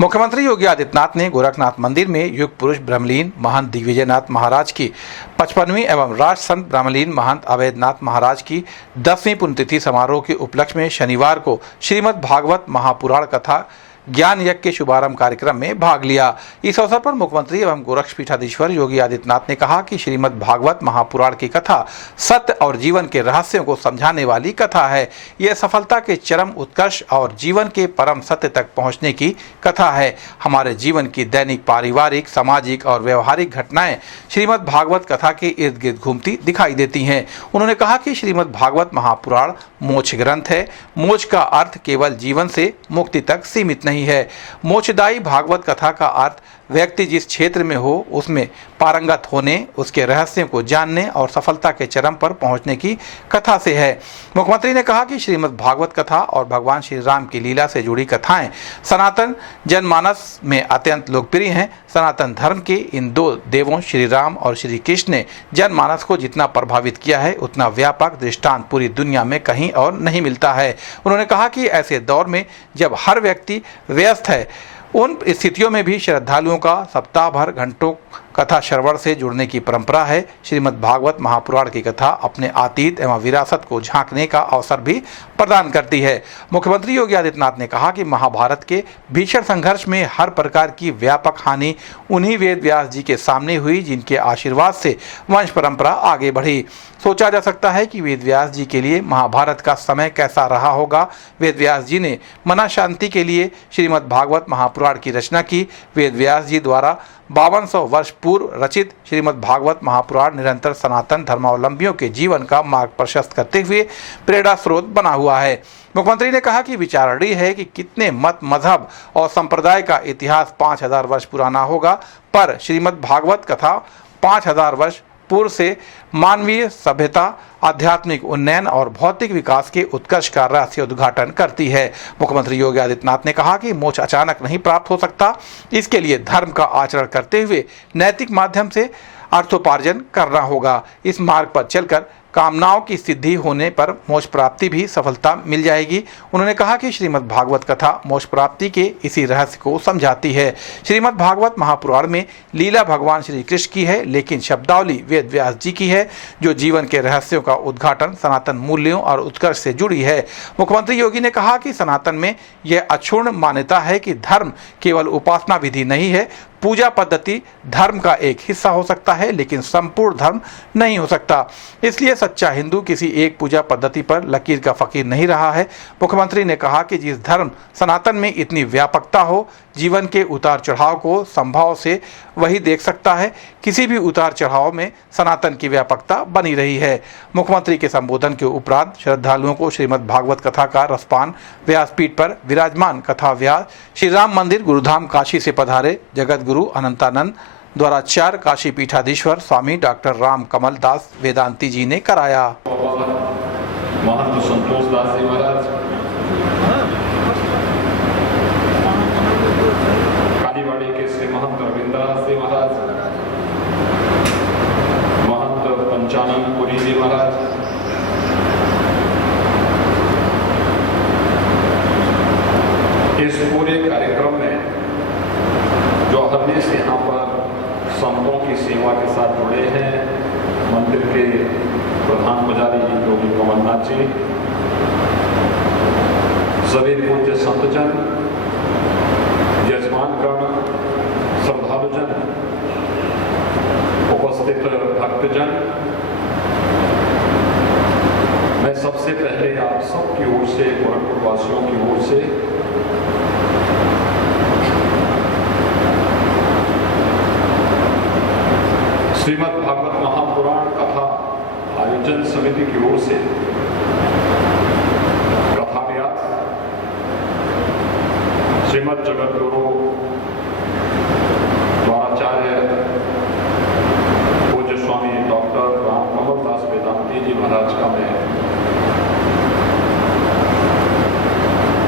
मुख्यमंत्री योगी आदित्यनाथ ने गोरखनाथ मंदिर में युग पुरुष ब्रह्मलीन महंत दिग्विजयनाथ महाराज की 55वीं एवं राष्ट्र संत ब्रह्मलीन महंत अवैधनाथ महाराज की 10वीं पुण्यतिथि समारोह के उपलक्ष्य में शनिवार को श्रीमद् भागवत महापुराण कथा ज्ञान यज्ञ के शुभारंभ कार्यक्रम में भाग लिया। इस अवसर पर मुख्यमंत्री एवं गोरक्षपीठाधीश्वर योगी आदित्यनाथ ने कहा कि श्रीमद् भागवत महापुराण की कथा सत्य और जीवन के रहस्यों को समझाने वाली कथा है। यह सफलता के चरम उत्कर्ष और जीवन के परम सत्य तक पहुंचने की कथा है। हमारे जीवन की दैनिक पारिवारिक, सामाजिक और व्यवहारिक घटनाएं श्रीमद् भागवत कथा के इर्द गिर्द घूमती दिखाई देती हैं। उन्होंने कहा कि श्रीमद् भागवत महापुराण मोक्ष ग्रंथ है। मोक्ष का अर्थ केवल जीवन से मुक्ति तक सीमित नहीं है। मोक्षदायी भागवत कथा का अर्थ व्यक्ति जिस क्षेत्र में हो उसमें पारंगत होने, उसके रहस्यों को जानने और सफलता के चरम पर पहुंचने की कथा से है। मुख्यमंत्री ने कहा कि श्रीमद् भागवत कथा और भगवान श्री राम की लीला से जुड़ी कथाएं सनातन जनमानस में अत्यंत लोकप्रिय हैं। सनातन धर्म के इन दो देवों श्री राम और श्री कृष्ण ने जनमानस को जितना प्रभावित किया है उतना व्यापक दृष्टांत पूरी दुनिया में कहीं और नहीं मिलता है। उन्होंने कहा कि ऐसे दौर में जब हर व्यक्ति व्यस्त है, उन स्थितियों में भी श्रद्धालुओं का सप्ताह भर घंटों कथा श्रवण से जुड़ने की परंपरा है। श्रीमद् भागवत महापुराण की कथा अपने अतीत एवं विरासत को झांकने का अवसर भी प्रदान करती है। मुख्यमंत्री योगी आदित्यनाथ ने कहा कि महाभारत के भीषण संघर्ष में हर प्रकार की व्यापक हानि उन्हीं वेद व्यास जी के सामने हुई जिनके आशीर्वाद से वंश परंपरा आगे बढ़ी। सोचा जा सकता है कि वेद व्यास जी के लिए महाभारत का समय कैसा रहा होगा। वेद व्यास जी ने मना शांति के लिए श्रीमद् भागवत महापुराण की रचना की। वेद व्यास जी द्वारा 5200 वर्ष पूर्व रचित श्रीमद् भागवत महापुराण निरंतर सनातन धर्मावलंबियों के जीवन का मार्ग प्रशस्त करते हुए प्रेरणा स्रोत बना हुआ है। मुख्यमंत्री ने कहा कि विचारणीय है कि कितने मत, मजहब और संप्रदाय का इतिहास 5000 वर्ष पुराना होगा, पर श्रीमद् भागवत कथा 5000 वर्ष पूर्व से मानवीय सभ्यता, आध्यात्मिक उन्नयन और भौतिक विकास के उत्कर्ष का रहस्य उद्घाटन करती है। मुख्यमंत्री योगी आदित्यनाथ ने कहा कि मोक्ष अचानक नहीं प्राप्त हो सकता। इसके लिए धर्म का आचरण करते हुए नैतिक माध्यम से अर्थोपार्जन करना होगा। इस मार्ग पर चलकर कामनाओं की सिद्धि होने पर मोक्ष प्राप्ति भी सफलता मिल जाएगी। उन्होंने कहा कि श्रीमद् भागवत कथा मोक्ष प्राप्ति के इसी रहस्य को समझाती है। श्रीमद् भागवत महापुराण में लीला भगवान श्री कृष्ण की है, लेकिन शब्दावली वेद व्यास जी की है, जो जीवन के रहस्यों का उद्घाटन सनातन मूल्यों और उत्कर्ष से जुड़ी है। मुख्यमंत्री योगी ने कहा कि सनातन में यह अक्षुण्ण मान्यता है कि धर्म केवल उपासना विधि नहीं है। पूजा पद्धति धर्म का एक हिस्सा हो सकता है, लेकिन संपूर्ण धर्म नहीं हो सकता। इसलिए सच्चा हिंदू किसी एक पूजा पद्धति पर लकीर का फकीर नहीं रहा है। मुख्यमंत्री ने कहा कि जिस धर्म सनातन में इतनी व्यापकता हो, जीवन के उतार चढ़ाव को संभाव से वही देख सकता है। किसी भी उतार चढ़ाव में सनातन की व्यापकता बनी रही है। मुख्यमंत्री के संबोधन के उपरांत श्रद्धालुओं को श्रीमद् भागवत कथा का रसपान व्यासपीठ पर विराजमान कथा व्यास श्री राम मंदिर गुरुधाम काशी से पधारे जगत गुरु अनंतानंद द्वाराचार्य काशी पीठाधीश्वर स्वामी डॉक्टर राम कमल दास वेदांती जी ने कराया। महंत संतोष दास जी महाराज, कालीवाड़ी के श्री महंत रविंद्रनाथ जी महाराज, महंत पंचानंद पुरी जी महाराज, इस पूरे कार्यक्रम में जो हमेश यहाँ पर संतों की सेवा के साथ जुड़े हैं, मंदिर के प्रधान पुजारी योगी कमलनाथ जी, सभी पूज्य संतजन, यजमानगण, श्रद्धालुजन, उपस्थित भक्तजन, मैं सबसे पहले आप सबकी ओर से, गोरखपुर वासियों की ओर से श्रीमद् भागवत महापुराण कथा आयोजन समिति की ओर से कथा व्यास श्रीमद् जगत गुरु द्वाराचार्य पूज्य स्वामी डॉक्टर राम कमल दास वेदांती जी महाराज का मैं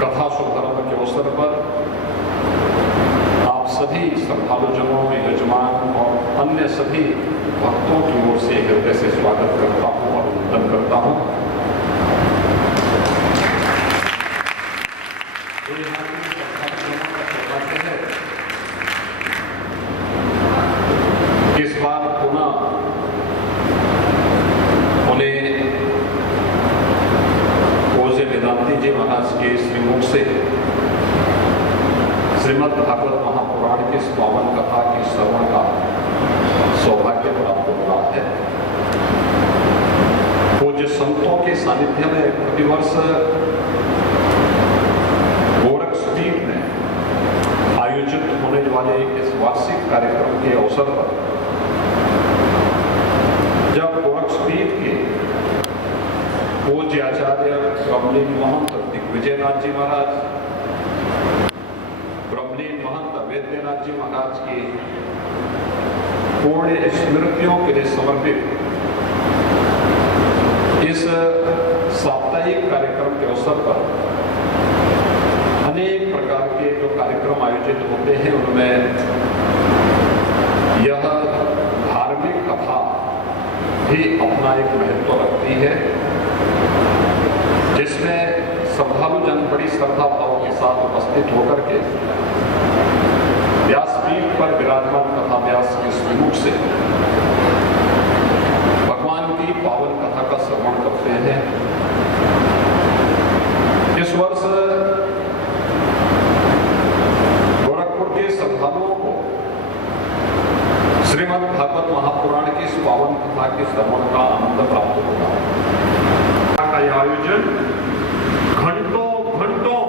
कथा शुभारंभ के अवसर पर आप सभी श्रद्धालुजनों, यजमान और अन्य सभी भक्तों की ओर से हृदय से स्वागत करता हूँ और वंदन करता हूँ। जो यहाँ की श्रद्धालुजनों का श्रीमद् भागवत महापुराण की इस पावन कथा की श्रवण का सौभाग्य प्राप्त हो रहा है। पूज्य संतों के सानिध्य में प्रतिवर्ष गोरक्षपीठ में आयोजित होने वाले इस वार्षिक कार्यक्रम के अवसर पर जब गोरक्षपीठ के पूज्य आचार्य ब्रह्मलीन महंत दिग्विजयनाथ जी महाराज, ब्रह्मलीन महंत अवैधनाथ जी महाराज की पूर्ण स्मृतियों के लिए समर्पित इस साप्ताहिक कार्यक्रम के अवसर पर अनेक प्रकार के जो कार्यक्रम आयोजित होते हैं उनमें यह धार्मिक कथा भी अपना एक महत्व रखती है, जिसमें श्रद्धालु जन बड़ी श्रद्धा भाव के साथ उपस्थित होकर के व्यासपीठ पर विराजमान कथा व्यास के श्रीमुख से भगवान की पावन कथा का श्रवण करते हैं। इस वर्ष गोरखपुर के श्रद्धालुओं को श्रीमद् भागवत महापुराण की इस पावन कथा के श्रवण का आनंद प्राप्त होगा। का यह आयोजन घंटों घंटों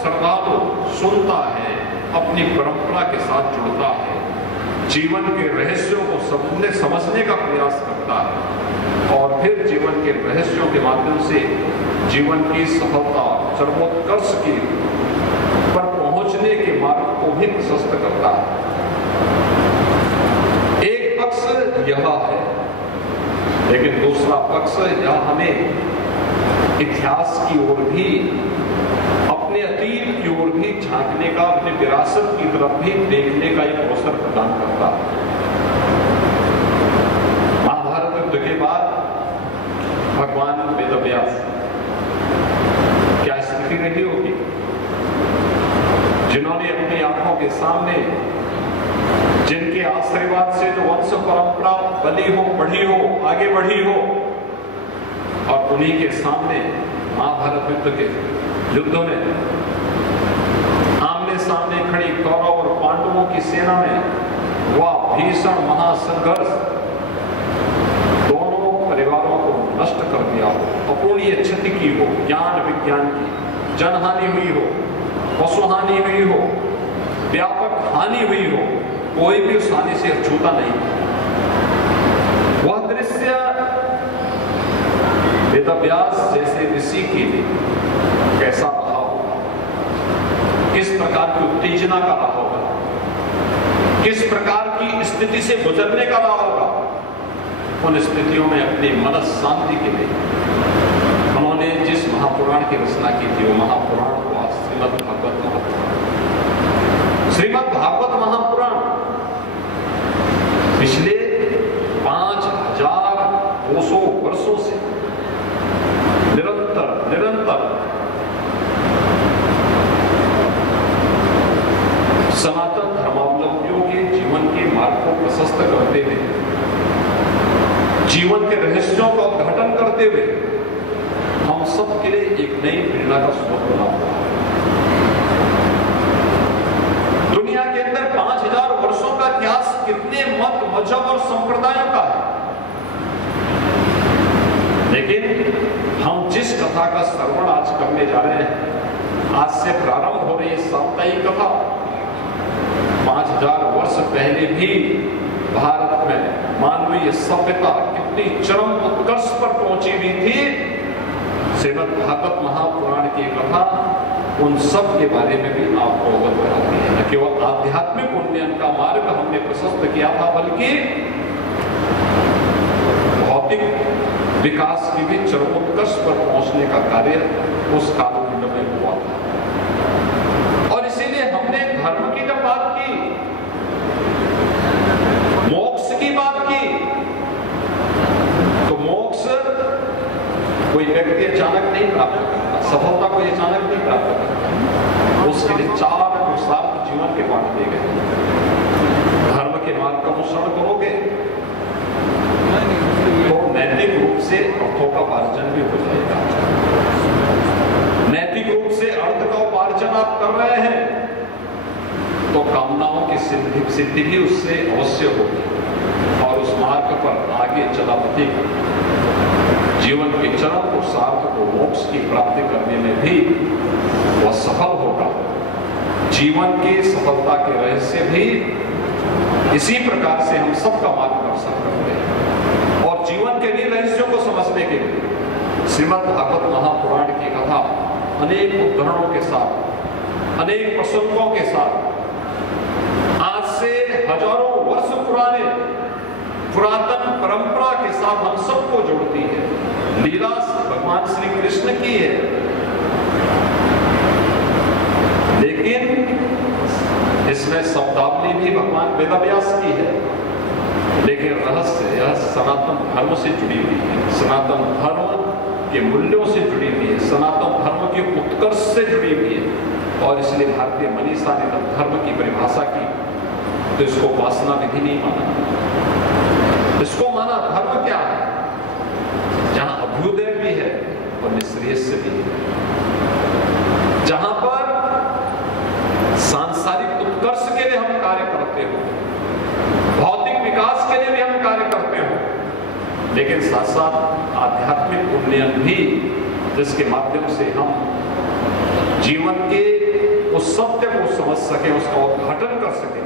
श्रद्धालु सुनता है, अपनी परंपरा के साथ जुड़ता है, जीवन के रहस्यों को समझने का प्रयास करता है और फिर जीवन के रहस्यों के माध्यम से जीवन की सफलता सर्वोत्कर्ष की पर पहुंचने के मार्ग को भी प्रशस्त करता है। एक पक्ष यह है, लेकिन दूसरा पक्ष यह हमें इतिहास की ओर भी, अपने अतीत की ओर भी झांकने का, अपने विरासत की तरफ भी देखने का एक अवसर प्रदान करता है। महाभारत युद्ध के बाद भगवान वेदव्यास क्या स्थिति रही होगी, जिन्होंने अपनी आंखों के सामने, जिनके आशीर्वाद से जो वंश परंपरा बनी हो, बढ़ी हो, आगे बढ़ी हो, और उन्हीं के सामने महाभारत युद्ध के युद्धों में आमने सामने खड़ी कौरव और पांडवों की सेना में वह भीषण महासंघर्ष दोनों परिवारों को नष्ट कर दिया हो, अपूर्णीय क्षति की हो, ज्ञान विज्ञान की जनहानि हुई हो, पशुहानि हुई हो, व्यापक हानि हुई हो, कोई भी उस हानि से अछूता नहीं। वह दृश्य वेदव्यास जैसे ऋषि के लिए कैसा रहा होगा, किस प्रकार की उत्तेजना का रहा होगा, किस प्रकार की स्थिति से गुजरने का रहा होगा। उन स्थितियों में अपनी मन शांति के लिए उन्होंने जिस महापुराण की रचना की थी, वो महापुराण हुआ श्रीमद् भागवत महापुराण। श्रीमद् भागवत महापुराण पिछले 5200 वर्षों से निरंतर सनातन धर्मावलंबियों के जीवन के मार्ग को प्रशस्त करते हुए, जीवन के रहस्यों का उद्घाटन करते हुए हम सब के लिए एक नई प्रेरणा का स्रोत बना हुआ है। दुनिया के अंदर 5000 वर्षों का इतिहास कितने मत, मजहब और संप्रदायों का है, लेकिन हम जिस कथा का श्रवण आज करने जा रहे हैं, आज से प्रारंभ हो रही है साप्ताहिक कथा, 5000 वर्ष पहले भी भारत में मानवीय सभ्यता कितनी चरम उत्कर्ष पर पहुंची हुई थी। श्रीमद् भागवत महापुराण की कथा उन सब के बारे में भी आपको अवगत कराती है। न केवल आध्यात्मिक उन्नयन का मार्ग हमने प्रशस्त किया था, बल्कि भौतिक विकास की भी चरमोत्कर्ष पर पहुंचने का कार्य उस कालखंड में हुआ था। और इसीलिए हमने धर्म की जब बात की, मोक्ष की बात की, तो मोक्ष कोई व्यक्ति अचानक नहीं प्राप्त करता, सफलता कोई अचानक नहीं प्राप्त करता। उसके लिए 4 पुरुषार्थ जीवन के बांट दिए गए। धर्म के मार्ग का अनुसरण करोगे तो नैतिक रूप से अर्थों का उपार्जन भी हो जाएगा। नैतिक रूप से अर्थ का उपार्जन आप कर रहे हैं तो कामनाओं की सिद्धि भी उससे अवश्य होगी और उस मार्ग पर आगे चला पथिक जीवन के चरम पुरुषार्थ को मोक्ष की प्राप्ति करने में भी वह सफल होगा। जीवन की सफलता के रहस्य भी इसी प्रकार से हम सबका मार्गदर्शन करते हैं और जीवन के लिए रहस्यों को समझने के लिए श्रीमद् भागवत महापुराण की कथा अनेक उदाहरणों के साथ, अनेक प्रसंगों के साथ, आज से हजारों वर्ष पुराने पुरातन परंपरा के साथ हम सबको जोड़ती है। लीला भगवान श्री कृष्ण की है, लेकिन इसमें शब्दावली भी भगवान वेदव्यास की है, लेकिन रहस्य यह सनातन धर्म से जुड़ी हुई है, सनातन धर्म के मूल्यों से जुड़ी हुई है, सनातन धर्म के उत्कर्ष से जुड़ी हुई है। और इसलिए भारतीय मनीषा ने धर्म की परिभाषा की तो इसको वासना विधि नहीं माना, इसको माना धर्म क्या है, जहां अभ्युदय भी है और निःश्रेयस्य भी है, जहां पर सांसारिक उत्कर्ष के लिए हम कार्य करते हो, भौतिक विकास के लिए भी हम कार्य करते हो, लेकिन साथ साथ आध्यात्मिक उन्नयन भी, जिसके माध्यम से हम जीवन के उस सत्य को समझ सके, उसका उद्घाटन कर सके।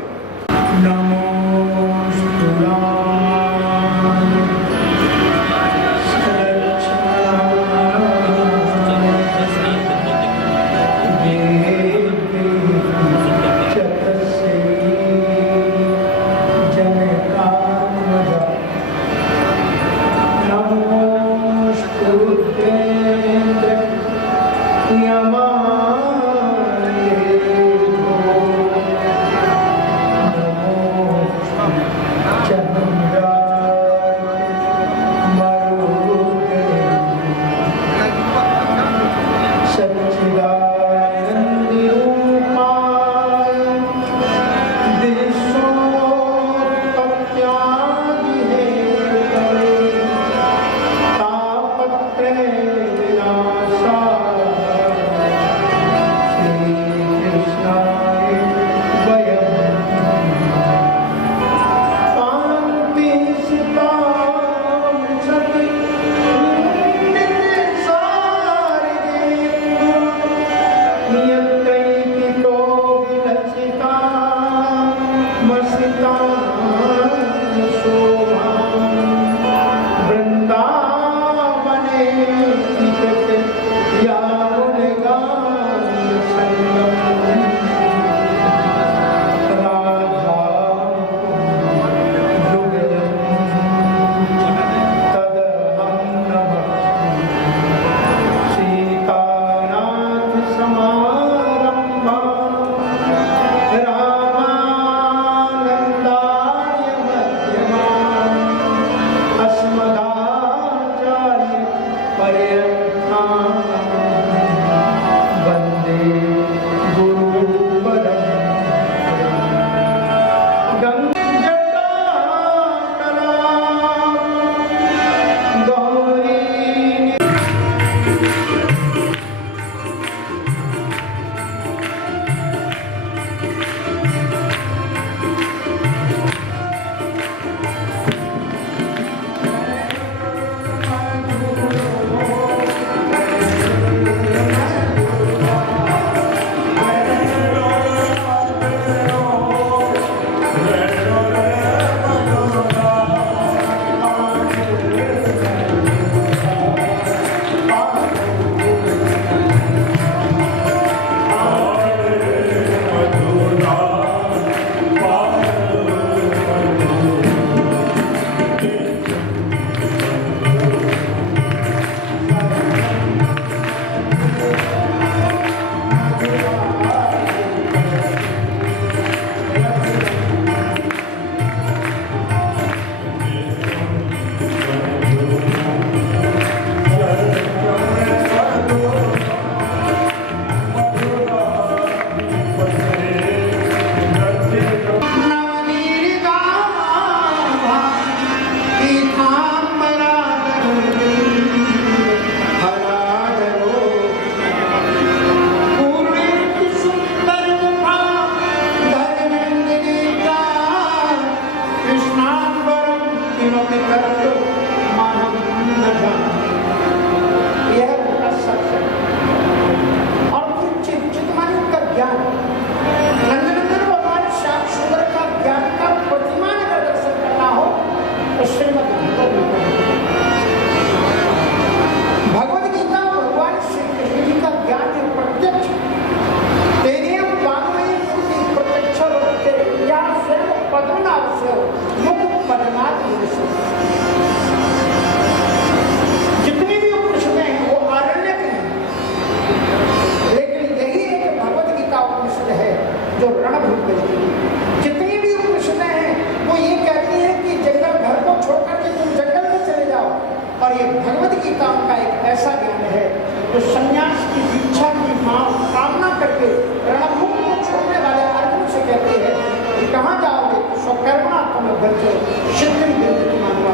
कहाँ जाओगे? स्वकर्मा तुम बचो सिद्धि विद्युत मानवा।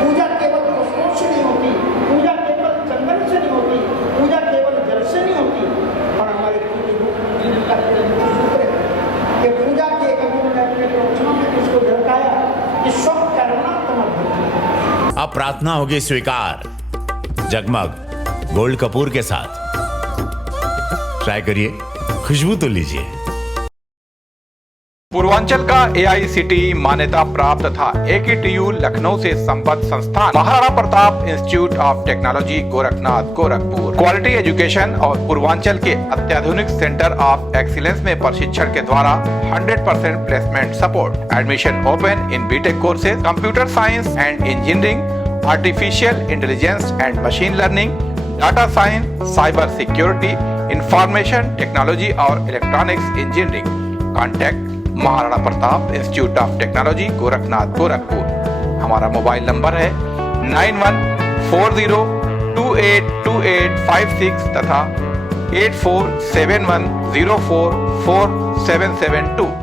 पूजा केवल पुष्पों से नहीं होती, पूजा केवल चंदन से नहीं होती, पूजा केवल जल से नहीं होती। और हमारे सूत्र है कि पूजा के एक ने अपने प्रवचनों में इसको झलकाया कि स्वकर्मा तुम बचो। अब प्रार्थना होगी स्वीकार जगमग गोल्ड कपूर के साथ। ट्राई करिए, खुशबू तो लीजिए। पूर्वांचल का AICTE मान्यता प्राप्त तथा AKTU लखनऊ से संबद्ध संस्थान Maharana Pratap institute of technology Gorakhnath Gorakhpur quality education और पूर्वांचल के अत्याधुनिक सेंटर ऑफ एक्सीलेंस में प्रशिक्षण के द्वारा 100% placement support. Admission open in B Tech courses, computer science and engineering, artificial intelligence and machine learning, data science, cyber security, information technology और electronics engineering. Contact Maharana Pratap institute of technology Gorakhnath Gorakhpur. हमारा mobile number है 9140282856 तथा 8471044772।